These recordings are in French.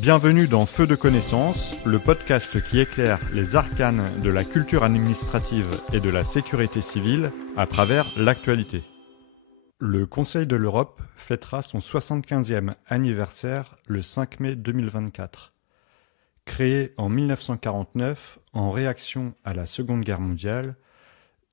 Bienvenue dans Feu de connaissance, le podcast qui éclaire les arcanes de la culture administrative et de la sécurité civile à travers l'actualité. Le Conseil de l'Europe fêtera son 75e anniversaire le 5 mai 2024. Créé en 1949 en réaction à la Seconde Guerre mondiale,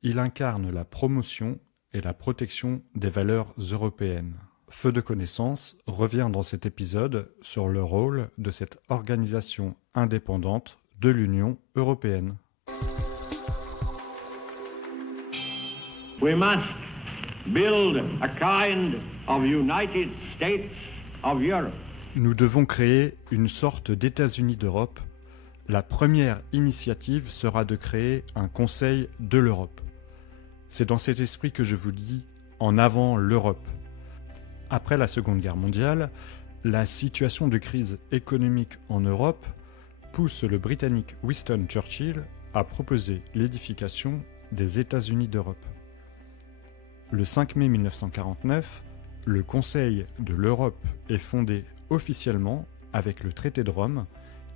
il incarne la promotion et la protection des valeurs européennes. Feu de connaissance revient dans cet épisode sur le rôle de cette organisation indépendante de l'Union européenne. We must build a kind of United States of Europe. Nous devons créer une sorte d'États-Unis d'Europe. La première initiative sera de créer un Conseil de l'Europe. C'est dans cet esprit que je vous dis « En avant l'Europe ». Après la Seconde Guerre mondiale, la situation de crise économique en Europe pousse le Britannique Winston Churchill à proposer l'édification des États-Unis d'Europe. Le 5 mai 1949, le Conseil de l'Europe est fondé officiellement avec le traité de Rome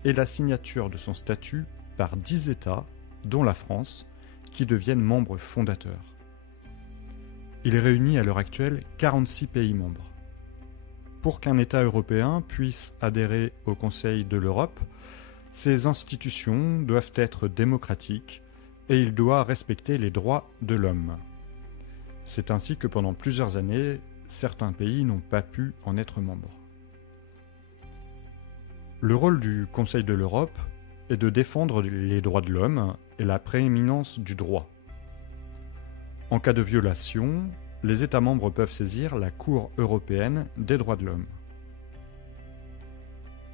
et la signature de son statut par 10 États, dont la France, qui deviennent membres fondateurs. Il réunit à l'heure actuelle 46 pays membres. Pour qu'un État européen puisse adhérer au Conseil de l'Europe, ses institutions doivent être démocratiques et il doit respecter les droits de l'homme. C'est ainsi que pendant plusieurs années, certains pays n'ont pas pu en être membres. Le rôle du Conseil de l'Europe est de défendre les droits de l'homme et la prééminence du droit. En cas de violation, les États membres peuvent saisir la Cour européenne des droits de l'homme.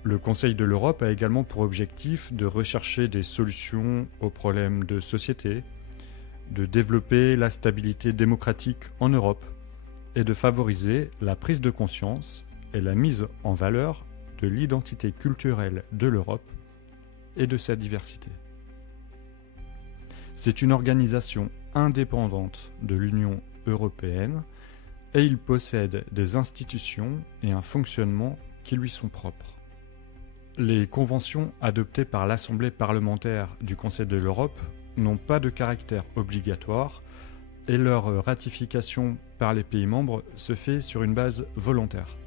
Le Conseil de l'Europe a également pour objectif de rechercher des solutions aux problèmes de société, de développer la stabilité démocratique en Europe et de favoriser la prise de conscience et la mise en valeur de l'identité culturelle de l'Europe et de sa diversité. C'est une organisation indépendante de l'Union européenne et il possède des institutions et un fonctionnement qui lui sont propres. Les conventions adoptées par l'Assemblée parlementaire du Conseil de l'Europe n'ont pas de caractère obligatoire et leur ratification par les pays membres se fait sur une base volontaire.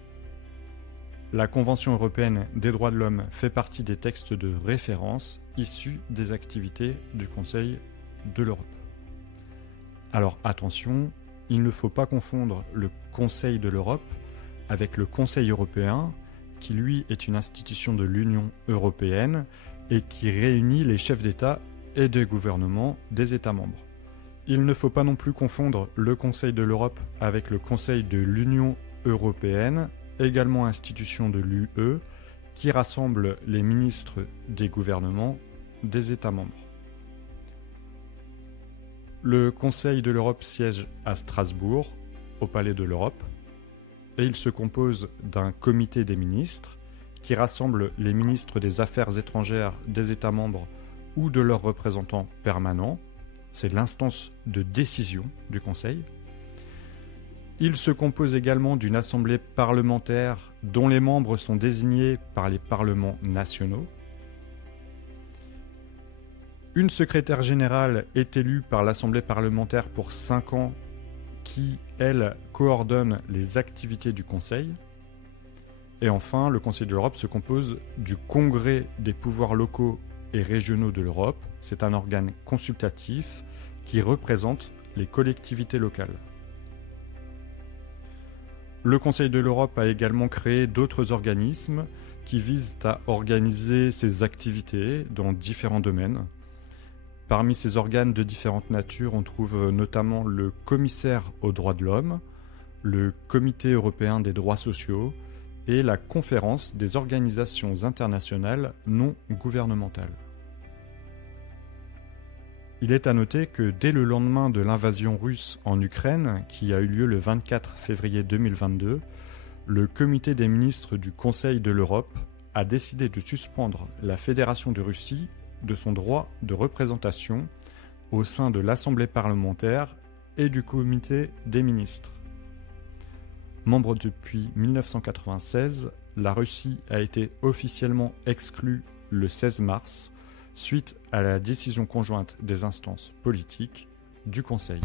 La Convention européenne des droits de l'homme fait partie des textes de référence issus des activités du Conseil de l'Europe. Alors attention, il ne faut pas confondre le Conseil de l'Europe avec le Conseil européen, qui lui est une institution de l'Union européenne et qui réunit les chefs d'État et de gouvernement des États membres. Il ne faut pas non plus confondre le Conseil de l'Europe avec le Conseil de l'Union européenne, également institution de l'UE, qui rassemble les ministres des gouvernements des États membres. Le Conseil de l'Europe siège à Strasbourg, au Palais de l'Europe, et il se compose d'un comité des ministres qui rassemble les ministres des Affaires étrangères des États membres ou de leurs représentants permanents. C'est l'instance de décision du Conseil. Il se compose également d'une assemblée parlementaire dont les membres sont désignés par les parlements nationaux. Une secrétaire générale est élue par l'Assemblée parlementaire pour 5 ans qui, elle, coordonne les activités du Conseil. Et enfin, le Conseil de l'Europe se compose du Congrès des pouvoirs locaux et régionaux de l'Europe. C'est un organe consultatif qui représente les collectivités locales. Le Conseil de l'Europe a également créé d'autres organismes qui visent à organiser ses activités dans différents domaines. Parmi ces organes de différentes natures, on trouve notamment le commissaire aux droits de l'homme, le Comité européen des droits sociaux et la Conférence des organisations internationales non gouvernementales. Il est à noter que dès le lendemain de l'invasion russe en Ukraine, qui a eu lieu le 24 février 2022, le Comité des ministres du Conseil de l'Europe a décidé de suspendre la Fédération de Russie de son droit de représentation au sein de l'Assemblée parlementaire et du Comité des ministres. Membre depuis 1996, la Russie a été officiellement exclue le 16 mars, suite à la décision conjointe des instances politiques du Conseil.